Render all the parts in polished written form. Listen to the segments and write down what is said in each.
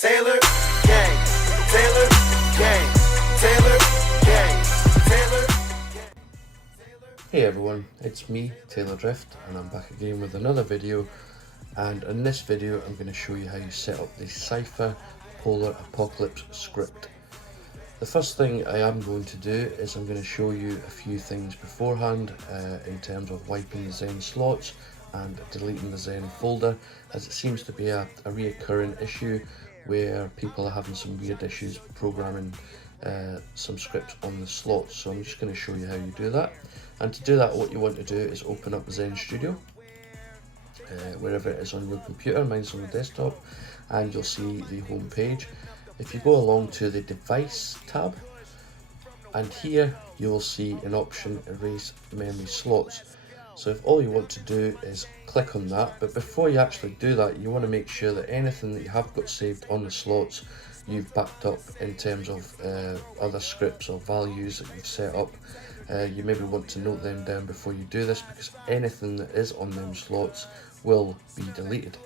Taylor gang, Taylor gang, Taylor gang, Taylor. Hey everyone, it's me, Taylordrift, and I'm back again with another video. And in this video I'm going to show you how you set up the Cypher Polar Apocalypse Script. The first thing I am going to do is I'm going to show you a few things beforehand in terms of wiping the Zen slots and deleting the Zen folder, as it seems to be a reoccurring issue where people are having some weird issues programming some scripts on the slots. So I'm just going to show you how you do that. And to do that, what you want to do is open up Zen Studio, wherever it is on your computer. Mine's on the desktop, and you'll see the home page. If you go along to the device tab, and here you'll see an option, erase memory slots. So if all you want to do is click on that, but before you actually do that, you want to make sure that anything that you have got saved on the slots you've backed up in terms of other scripts or values that you've set up. You maybe want to note them down before you do this, because anything that is on them slots will be deleted.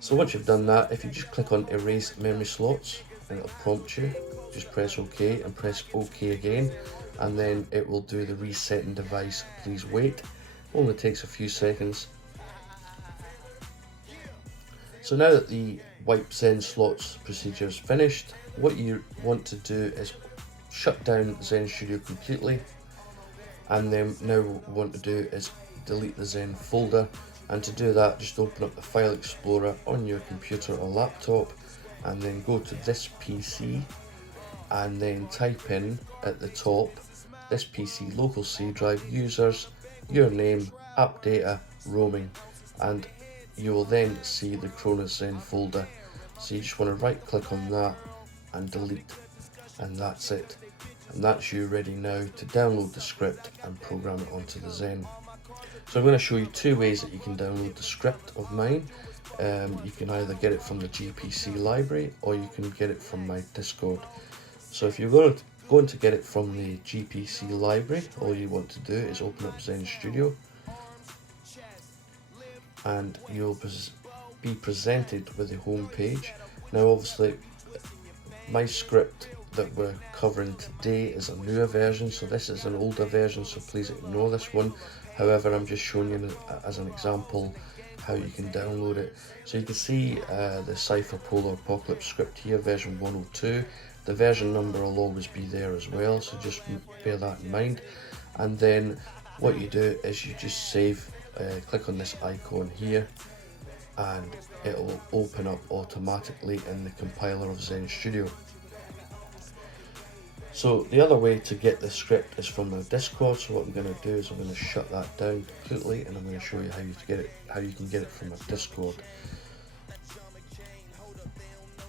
So once you've done that, if you just click on erase memory slots, and it'll prompt you, just press OK and press OK again, and then it will do the resetting device, please wait. Only takes a few seconds. So now that the wipe Zen slots procedure is finished, what you want to do is shut down Zen Studio completely, and then now what we want to do is delete the Zen folder. And to do that, just open up the File Explorer on your computer or laptop, and then go to this PC, and then type in at the top this PC local C drive users, your name, app data, roaming, and you will then see the Cronus Zen folder. So you just want to right click on that and delete, and that's it. And that's you ready now to download the script and program it onto the Zen. So I'm going to show you two ways that you can download the script of mine. You can either get it from the GPC library, or you can get it from my Discord. So if you're going to get it from the GPC library, all you want to do is open up Zen Studio, and you'll be presented with the home page. Now obviously my script that we're covering today is a newer version, so this is an older version, so please ignore this one. However, I'm just showing you as an example how you can download it. So you can see the Cypher Polar Apocalypse Script here, version 102. The version number will always be there as well, so just bear that in mind. And then what you do is you just save, click on this icon here, and it will open up automatically in the compiler of Zen Studio. So the other way to get the script is from my Discord. So what I'm going to do is I'm going to shut that down completely, and I'm going to show you how you can get it from my Discord.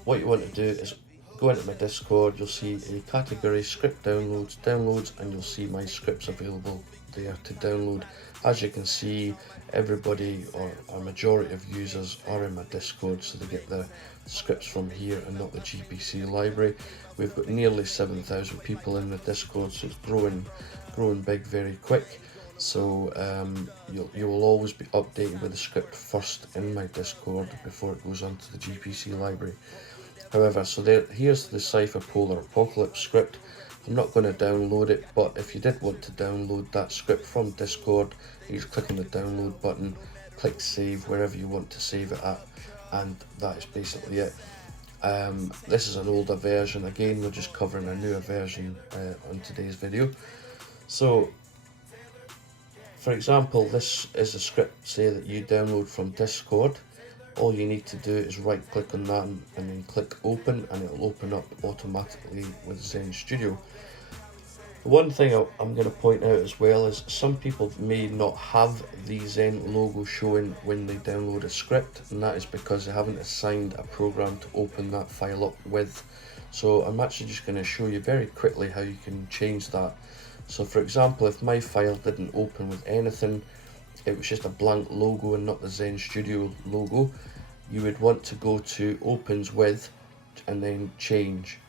What you want to do is go into my Discord. You'll see a category script downloads, and you'll see my scripts available there to download. As you can see, everybody or a majority of users are in my Discord, so they get the scripts from here and not the GPC library. We've got nearly 7,000 people in the Discord, so it's growing big very quick. So you will always be updated with the script first in my Discord before it goes onto the GPC library. However, so here's the Cypher Polar Apocalypse script. I'm not going to download it, but if you did want to download that script from Discord, you just click on the download button, click save wherever you want to save it at, and that is basically it. This is an older version. Again, we're just covering a newer version on today's video. So for example, this is a script, say, that you download from Discord. All you need to do is right click on that and then click open, and it will open up automatically with Zen Studio. The one thing I'm going to point out as well is some people may not have the Zen logo showing when they download a script, and that is because they haven't assigned a program to open that file up with. So I'm actually just going to show you very quickly how you can change that. So for example, if my file didn't open with anything, it was just a blank logo and not the Zen Studio logo, you would want to go to opens with and then change,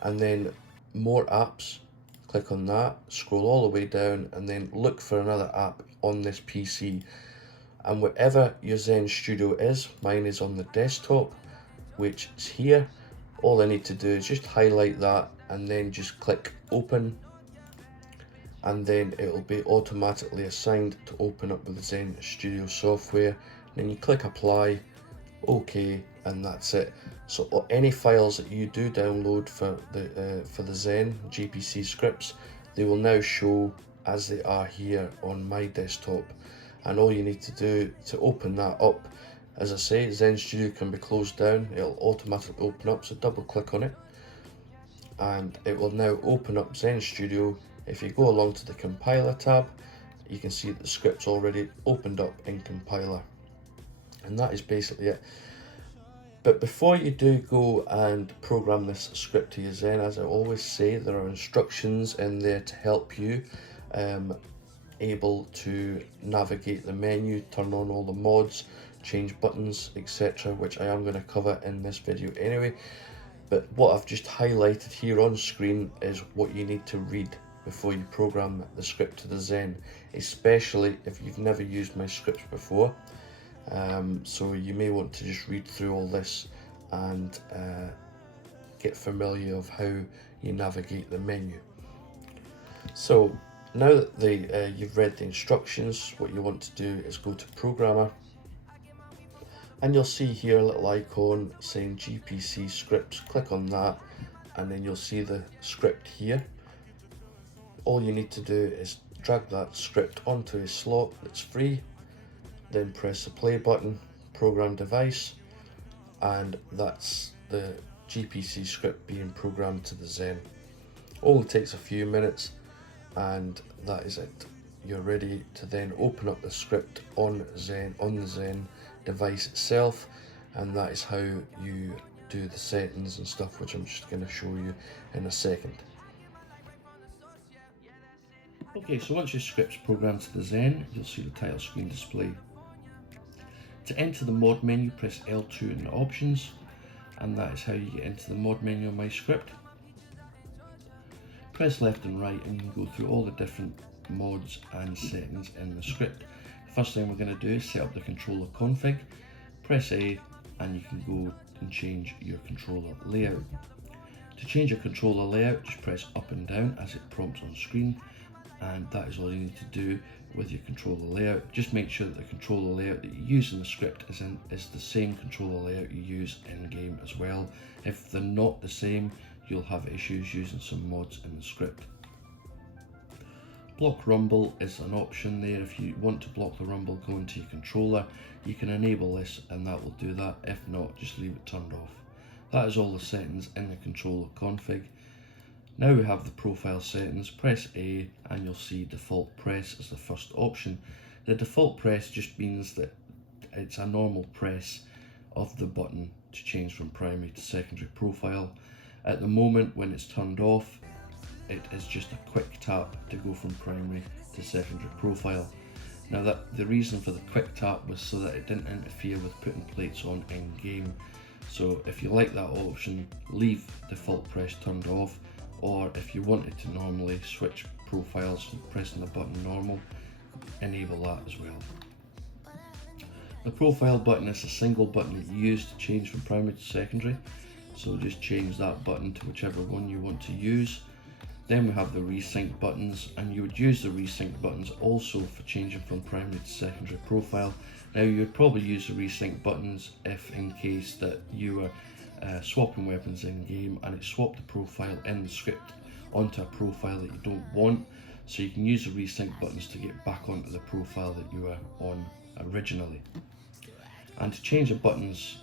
and then more apps, click on that, scroll all the way down, and then look for another app on this PC. And wherever your Zen Studio is, mine is on the desktop, which is here. All I need to do is just highlight that and then just click open, and then it will be automatically assigned to open up with Zen Studio software. Then you click apply, OK, and that's it. So any files that you do download for the Zen GPC scripts, they will now show as they are here on my desktop. And all you need to do to open that up, as I say, Zen Studio can be closed down, it'll automatically open up, so double click on it and it will now open up Zen Studio. If you go along to the compiler tab, you can see that the script's already opened up in compiler, and that is basically it. But before you do go and program this script to your Zen, as I always say, there are instructions in there to help you able to navigate the menu, turn on all the mods, change buttons, etc., which I am going to cover in this video anyway. But what I've just highlighted here on screen is what you need to read before you program the script to the Zen, especially if you've never used my scripts before. So you may want to just read through all this and get familiar of how you navigate the menu. So now that you've read the instructions, what you want to do is go to Programmer, and you'll see here a little icon saying GPC scripts. Click on that and then you'll see the script here. All you need to do is drag that script onto a slot that's free, then press the play button, program device, and that's the GPC script being programmed to the Zen. Only takes a few minutes, and that is it. You're ready to then open up the script on the Zen device itself, and that is how you do the settings and stuff, which I'm just going to show you in a second. Okay, so once your script's programmed to the Zen, you'll see the title screen display. To enter the mod menu, press L2 in the options, and that is how you get into the mod menu on my script. Press left and right and you can go through all the different mods and settings in the script. First thing we're going to do is set up the controller config. Press A and you can go and change your controller layout. To change your controller layout, just press up and down as it prompts on screen, and that is all you need to do with your controller layout. Just make sure that the controller layout that you use in the script is the same controller layout you use in game as well. If they're not the same, you'll have issues using some mods in the script. Block rumble is an option there. If you want to block the rumble going to your controller, you can enable this and that will do that. If not, just leave it turned off. That is all the settings in the controller config. Now we have the profile settings. Press A and you'll see default press as the first option. The default press just means that it's a normal press of the button to change from primary to secondary profile. At the moment when it's turned off, it is just a quick tap to go from primary to secondary profile. Now the reason for the quick tap was so that it didn't interfere with putting plates on in game. So if you like that option, leave default press turned off, or if you wanted to normally switch profiles pressing the button normal, enable that as well. The profile button is a single button that you use to change from primary to secondary, so just change that button to whichever one you want to use. Then we have the resync buttons, and you would use the resync buttons also for changing from primary to secondary profile. Now you would probably use the resync buttons if in case that you were swapping weapons in game and it swapped the profile in the script onto a profile that you don't want, so you can use the resync buttons to get back onto the profile that you were on originally. And to change the buttons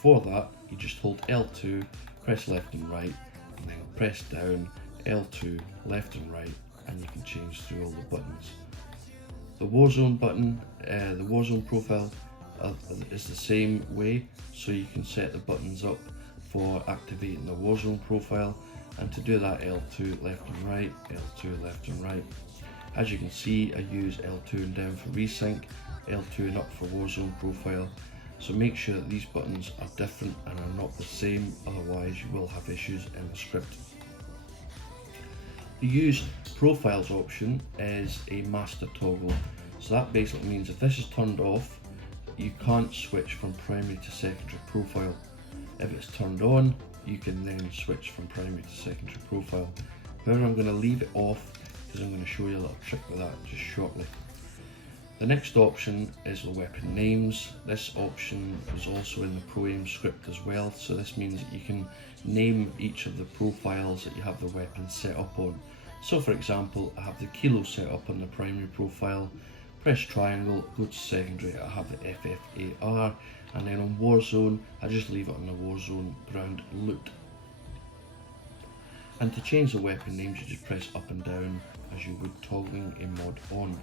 for that, you just hold L2, press left and right, and then press down, L2, left and right, and you can change through all the buttons. The Warzone button, the Warzone profile is the same way, so you can set the buttons up for activating the Warzone profile, and to do that, L2 left and right, L2 left and right. As you can see, I use L2 and down for resync, L2 and up for Warzone profile, so make sure that these buttons are different and are not the same, otherwise you will have issues in the script. The use profiles option is a master toggle, so that basically means if this is turned off, you can't switch from primary to secondary profile. If it's turned on, you can then switch from primary to secondary profile. However, I'm going to leave it off because I'm going to show you a little trick with that just shortly. The next option is the weapon names. This option is also in the Pro Aim script as well, so this means that you can name each of the profiles that you have the weapon set up on. So for example, I have the Kilo set up on the primary profile, press triangle, go to secondary, I have the FFAR, and then on Warzone, I just leave it on the Warzone ground loot. And to change the weapon names, you just press up and down as you would toggling a mod on.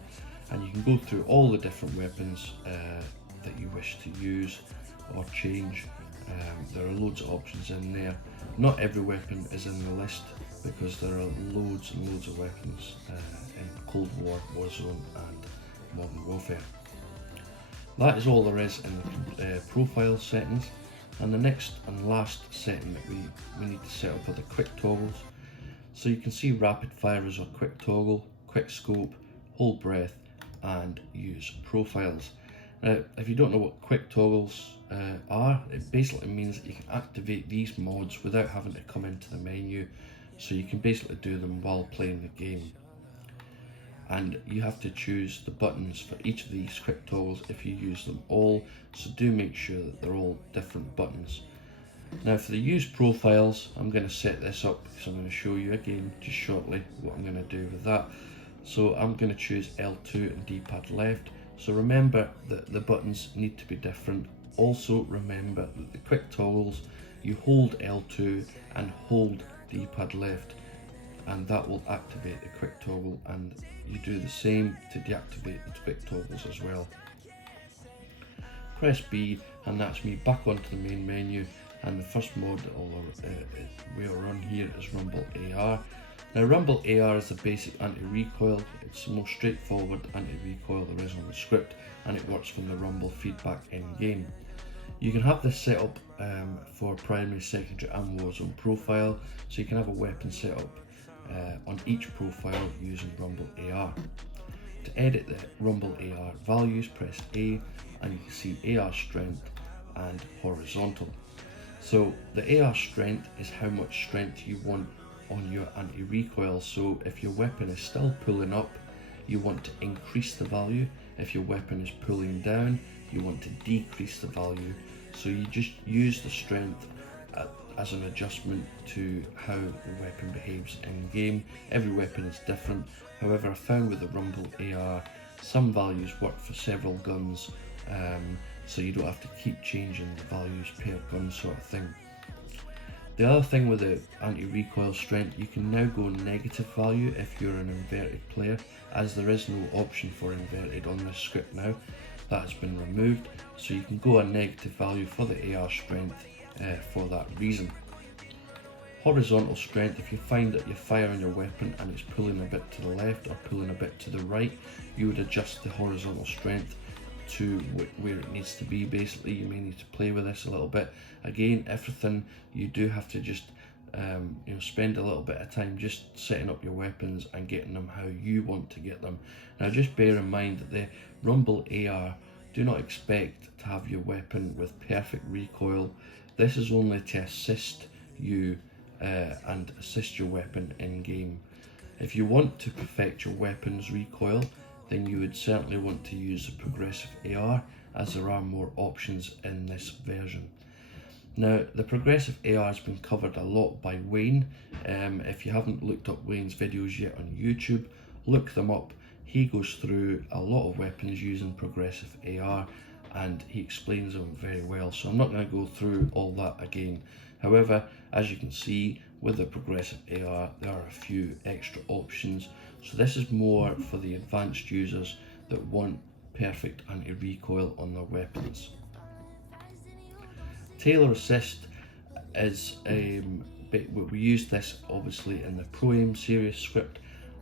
And you can go through all the different weapons that you wish to use or change. There are loads of options in there. Not every weapon is in the list because there are loads and loads of weapons in Cold War, Warzone and Modern Warfare. That is all there is in the profile settings. And the next and last setting that we need to set up are the quick toggles. So you can see rapid fire is our quick toggle, quick scope, hold breath, and use profiles. Now, if you don't know what quick toggles are, it basically means that you can activate these mods without having to come into the menu, so you can basically do them while playing the game. And you have to choose the buttons for each of these quick toggles if you use them all, so do make sure that they're all different buttons. Now for the use profiles, I'm going to set this up because I'm going to show you again just shortly what I'm going to do with that. So I'm going to choose L2 and D-pad left. So remember that the buttons need to be different. Also remember that the quick toggles, you hold L2 and hold D-pad left, and that will activate the quick toggle, and you do the same to deactivate the quick toggles as well. Press B and that's me back onto the main menu, and the first mod we are on here is Rumble AR. Now Rumble AR is the basic anti-recoil. It's the most straightforward anti-recoil there is on the script, and it works from the Rumble feedback in game. You can have this set up for primary, secondary and Warzone profile, so you can have a weapon set up on each profile using Rumble AR. To edit the Rumble AR values, press A and you can see AR strength and horizontal. So the AR strength is how much strength you want on your anti-recoil. So if your weapon is still pulling up, you want to increase the value. If your weapon is pulling down, you want to decrease the value. So you just use the strength as an adjustment to how the weapon behaves in game. Every weapon is different. However, I found with the Rumble AR, some values work for several guns, so you don't have to keep changing the values per gun sort of thing. The other thing with the anti-recoil strength, you can now go negative value if you're an inverted player, as there is no option for inverted on this script now. That has been removed, so you can go a negative value for the AR strength for that reason. Horizontal strength, if you find that you're firing your weapon and it's pulling a bit to the left or pulling a bit to the right, you would adjust the horizontal strength to where it needs to be. Basically, you may need to play with this a little bit. Again, everything you do have to just spend a little bit of time just setting up your weapons and getting them how you want to get them. Now just bear in mind that the Rumble AR, do not expect to have your weapon with perfect recoil. This is only to assist you and assist your weapon in game. If you want to perfect your weapon's recoil, then you would certainly want to use the progressive AR, as there are more options in this version. Now the progressive AR has been covered a lot by Wayne. If you haven't looked up Wayne's videos yet on YouTube, look them up. He goes through a lot of weapons using progressive AR and he explains them very well, so I'm not going to go through all that again. However, as you can see with the progressive AR, there are a few extra options, so this is more for the advanced users that want perfect anti-recoil on their weapons. Tailor Assist is we use this obviously in the Pro Aim series script.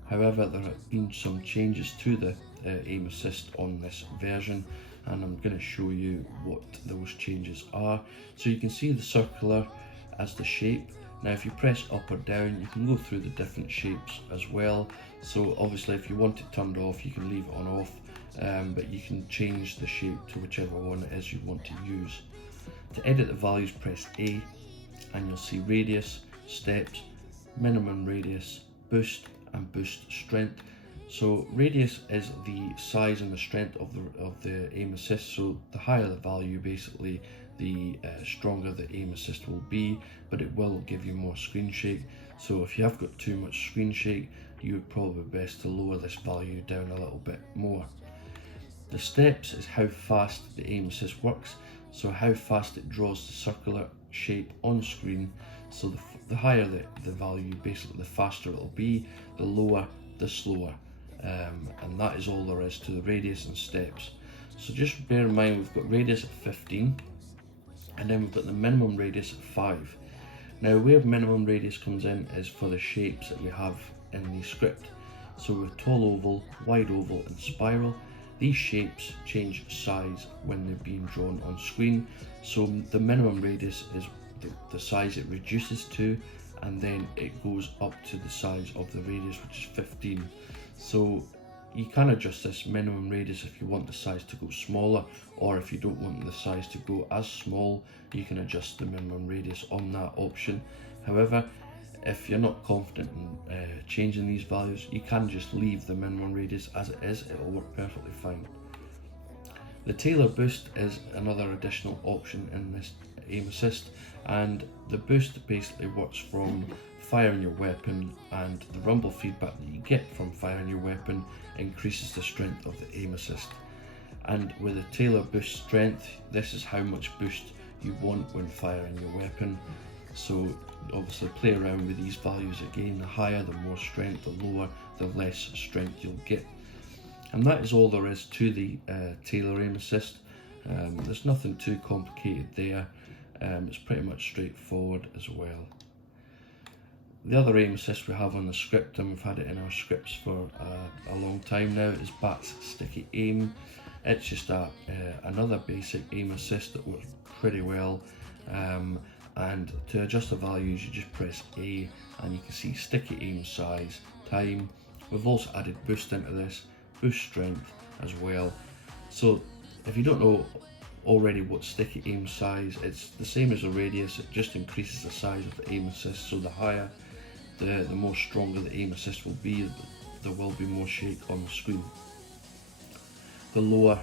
However, there have been some changes to the aim assist on this version, and I'm going to show you what those changes are. So you can see the circular as the shape. Now if you press up or down, you can go through the different shapes as well. So obviously if you want it turned off, you can leave it on off, but you can change the shape to whichever one it is you want to use. To edit the values, press A and you'll see radius, steps, minimum radius, boost and boost strength. So radius is the size and the strength of the aim assist, so the higher the value, basically the stronger the aim assist will be, but it will give you more screen shake. So if you have got too much screen shake, you would probably best to lower this value down a little bit more. The steps is how fast the aim assist works, so how fast it draws the circular shape on screen. So the higher the value, basically the faster it'll be, the lower the slower, and that is all there is to the radius and steps. So just bear in mind we've got radius at 15 and then we've got the minimum radius at 5. Now where minimum radius comes in is for the shapes that we have in the script. So with tall oval, wide oval and spiral, these shapes change size when they're being drawn on screen. So the minimum radius is the size it reduces to, and then it goes up to the size of the radius, which is 15. So you can adjust this minimum radius if you want the size to go smaller, or if you don't want the size to go as small, you can adjust the minimum radius on that option. However, if you're not confident in changing these values, you can just leave the minimum radius as it is, it will work perfectly fine. The Tailor boost is another additional option in this aim assist, and the boost basically works from firing your weapon, and the rumble feedback that you get from firing your weapon increases the strength of the aim assist. And with the Tailor boost strength, this is how much boost you want when firing your weapon. So obviously play around with these values again. The higher the more strength, the lower the less strength you'll get. And that is all there is to the Tailor aim assist. There's nothing too complicated there. It's pretty much straightforward as well. The other aim assist we have on the script, and we've had it in our scripts for a long time now, is Bat's Sticky Aim. It's just another basic aim assist that works pretty well. And to adjust the values, you just press A and you can see sticky aim size, time. We've also added boost into this, boost strength as well. So if you don't know already what sticky aim size, it's the same as the radius, it just increases the size of the aim assist. So the higher, the more stronger the aim assist will be, there will be more shake on the screen. The lower,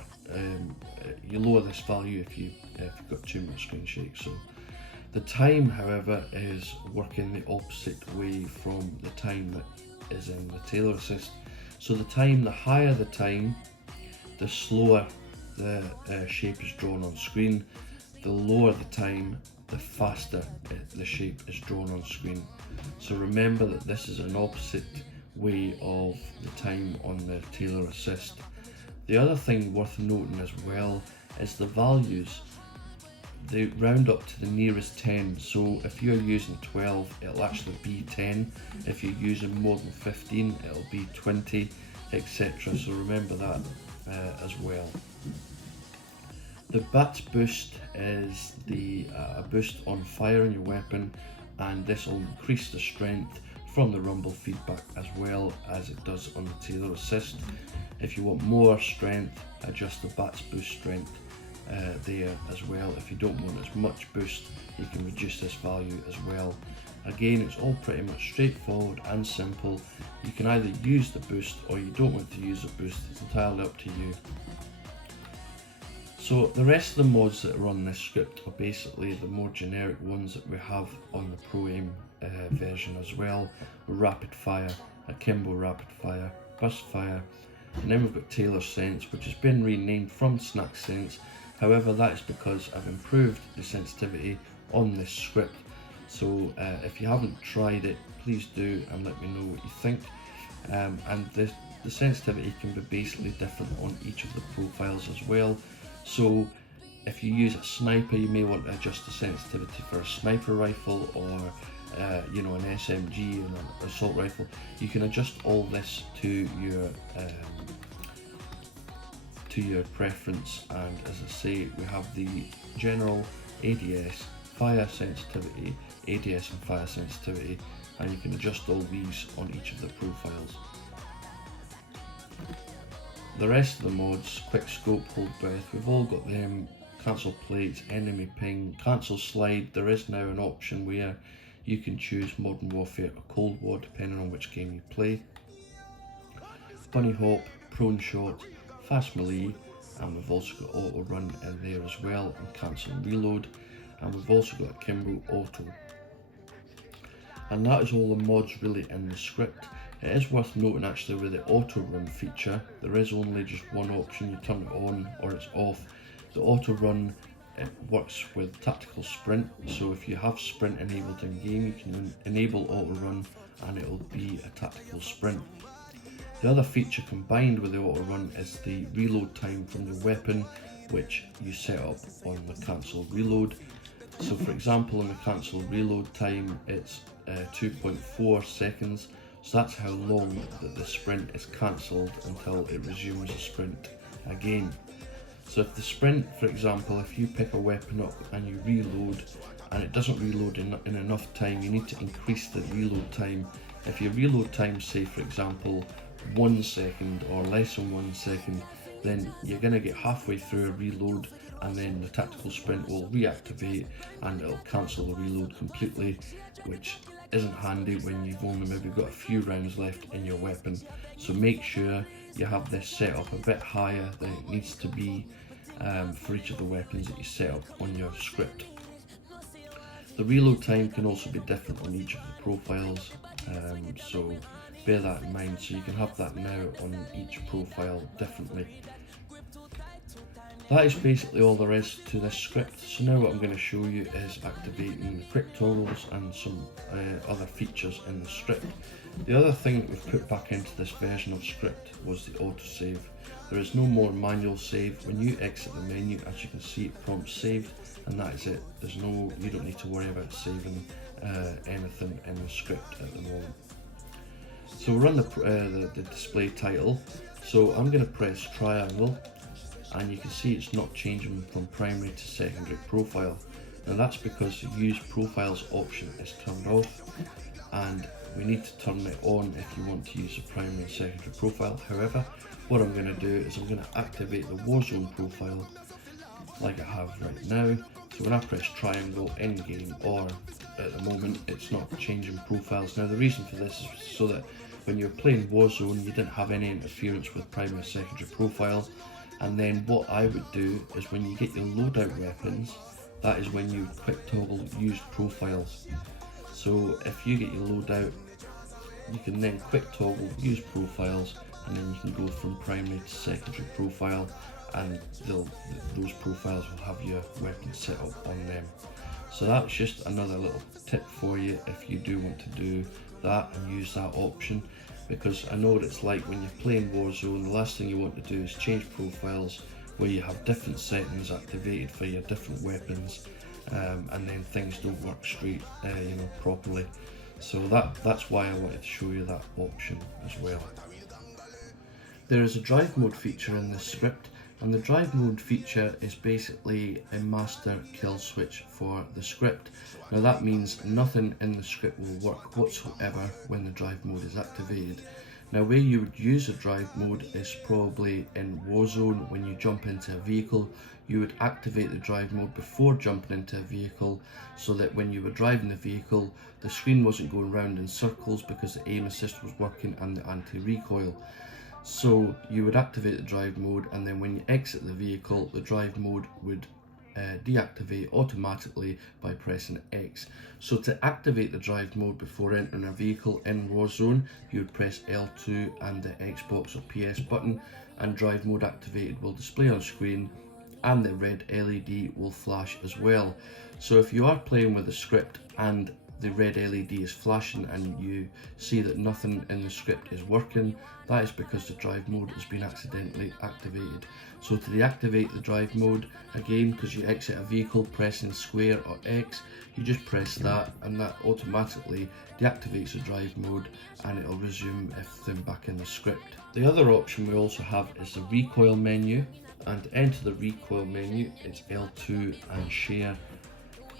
you lower this value if you've got too much screen shake. So the time, however, is working the opposite way from the time that is in the Tailor assist. So the higher the time, the slower the shape is drawn on screen. The lower the time, the faster the shape is drawn on screen. So remember that this is an opposite way of the time on the Tailor assist. The other thing worth noting as well is the values. They round up to the nearest 10, so if you're using 12, it'll actually be 10. If you're using more than 15, it'll be 20, etc. So remember that as well. The Bat's boost is a boost on firing your weapon, and this will increase the strength from the rumble feedback as well as it does on the Tailor assist. If you want more strength, adjust the Bat's boost strength there as well. If you don't want as much boost, you can reduce this value as well. Again, it's all pretty much straightforward and simple. You can either use the boost or you don't want to use the boost, it's entirely up to you. So the rest of the mods that are on this script are basically the more generic ones that we have on the Pro Aim version as well. Rapid fire, akimbo rapid fire, burst fire, and then we've got Tailor Sense, which has been renamed from Snack Sense. However, that is because I've improved the sensitivity on this script. So if you haven't tried it, please do and let me know what you think. And the sensitivity can be basically different on each of the profiles as well. So if you use a sniper, you may want to adjust the sensitivity for a sniper rifle, or an SMG and an assault rifle. You can adjust all this to your preference, and as I say, we have the general ADS, fire sensitivity, ADS and fire sensitivity, and you can adjust all these on each of the profiles. The rest of the mods, quick scope, hold breath, we've all got them cancel plates, enemy ping, cancel slide. There is now an option where you can choose Modern Warfare or Cold War depending on which game you play. Bunny hop, prone shot, fast melee, and we've also got auto run in there as well, and cancel reload, and we've also got a Kimbo auto. And that is all the mods really in the script. It is worth noting actually with the auto run feature, there is only just one option. You turn it on or it's off. The auto run, it works with tactical sprint, so if you have sprint enabled in game, you can enable auto run and it will be a tactical sprint. The other feature combined with the auto run is the reload time from the weapon, which you set up on the cancel reload. So for example, in the cancel reload time, it's 2.4 seconds. So that's how long that the sprint is cancelled until it resumes a sprint again. So if the sprint, for example, if you pick a weapon up and you reload and it doesn't reload in enough time, you need to increase the reload time. If your reload time, say for example 1 second or less than 1 second, then you're going to get halfway through a reload and then the tactical sprint will reactivate and it'll cancel the reload completely, which isn't handy when you've only maybe got a few rounds left in your weapon. So make sure you have this set up a bit higher than it needs to be for each of the weapons that you set up on your script. The reload time can also be different on each of the profiles, so bear that in mind. So you can have that now on each profile differently. That is basically all there is to this script. So now what I'm going to show you is activating the quick toggles and some other features in the script. The other thing that we've put back into this version of script was the autosave. There is no more manual save. When you exit the menu, as you can see, it prompts saved, and that is it. You don't need to worry about saving anything in the script at the moment. So we'll run the display title. So I'm going to press triangle, and you can see it's not changing from primary to secondary profile. Now that's because the use profiles option is turned off, and we need to turn it on if you want to use the primary and secondary profile. However, what I'm going to do is I'm going to activate the Warzone profile like I have right now. So when I press triangle in game, or at the moment it's not changing profiles. Now the reason for this is so that when you're playing Warzone you didn't have any interference with primary and secondary profile. And then what I would do is when you get your loadout weapons, that is when you quick toggle use profiles. So if you get your loadout, you can then quick toggle use profiles, and then you can go from primary to secondary profile, and those profiles will have your weapon set up on them. So that's just another little tip for you if you do want to do that and use that option. Because I know what it's like when you're playing Warzone, the last thing you want to do is change profiles where you have different settings activated for your different weapons, and then things don't work straight, properly. So that's why I wanted to show you that option as well. There is a drive mode feature in this script, and the drive mode feature is basically a master kill switch for the script. Now that means nothing in the script will work whatsoever when the drive mode is activated. Now where you would use a drive mode is probably in Warzone. When you jump into a vehicle, you would activate the drive mode before jumping into a vehicle, so that when you were driving the vehicle, the screen wasn't going round in circles because the aim assist was working and the anti-recoil. So you would activate the drive mode, and then when you exit the vehicle, the drive mode would deactivate automatically by pressing X. So to activate the drive mode before entering a vehicle in Warzone, you would press L2 and the Xbox or PS button, and drive mode activated will display on screen, and the red LED will flash as well. So if you are playing with the script and the red LED is flashing and you see that nothing in the script is working, that is because the drive mode has been accidentally activated. So to deactivate the drive mode, again, because you exit a vehicle pressing square or X, you just press that, and that automatically deactivates the drive mode, and it'll resume everything back in the script. The other option we also have is the recoil menu, and to enter the recoil menu, it's L2 and share,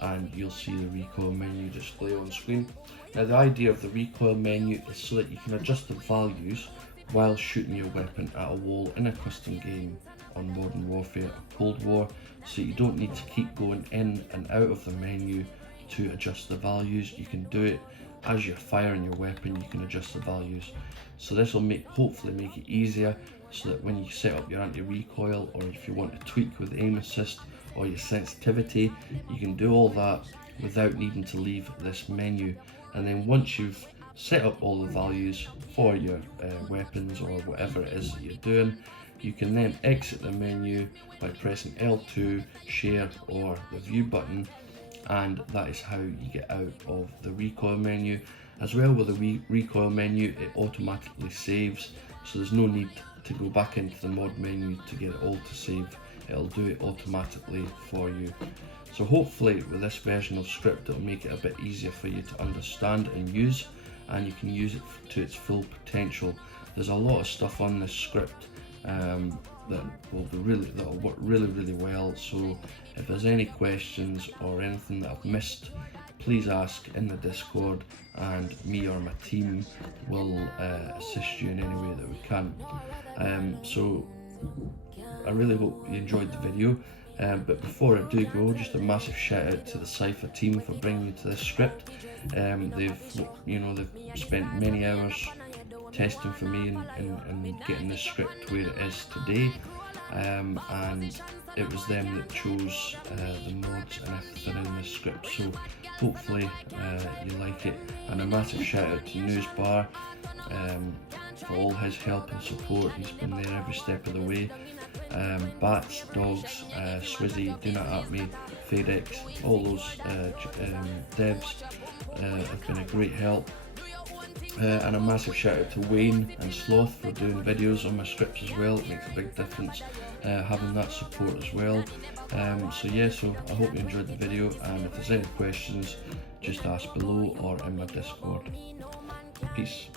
and you'll see the recoil menu display on screen. Now the idea of the recoil menu is so that you can adjust the values while shooting your weapon at a wall in a custom game on Modern Warfare or Cold War, so you don't need to keep going in and out of the menu to adjust the values. You can do it as you're firing your weapon, you can adjust the values. So this will hopefully make it easier, so that when you set up your anti-recoil, or if you want to tweak with aim assist or your sensitivity, you can do all that without needing to leave this menu. And then once you've set up all the values for your weapons or whatever it is that you're doing, you can then exit the menu by pressing L2, share, or the view button, and that is how you get out of the recoil menu. As well, with the recoil menu, it automatically saves, so there's no need to go back into the mod menu to get it all to save. It'll do it automatically for you. So hopefully with this version of script, it'll make it a bit easier for you to understand and use, and you can use it to its full potential. There's a lot of stuff on this script that will work really well. So if there's any questions or anything that I've missed, please ask in the Discord, and me or my team will assist you in any way that we can. So I really hope you enjoyed the video. But before I do go, just a massive shout out to the Cypher team for bringing me to this script. They've spent many hours testing for me and getting this script where it is today, and it was them that chose the mods and everything in this script. So hopefully you like it, and a massive shout out to Newsbar for all his help and support. He's been there every step of the way. Bats, Dogs, Swizzy, Do Not At Me, FadeX, all those devs have been a great help. And a massive shout out to Wayne and Sloth for doing videos on my scripts as well. It makes a big difference having that support as well. So I hope you enjoyed the video, and if there's any questions, just ask below or in my Discord. Peace.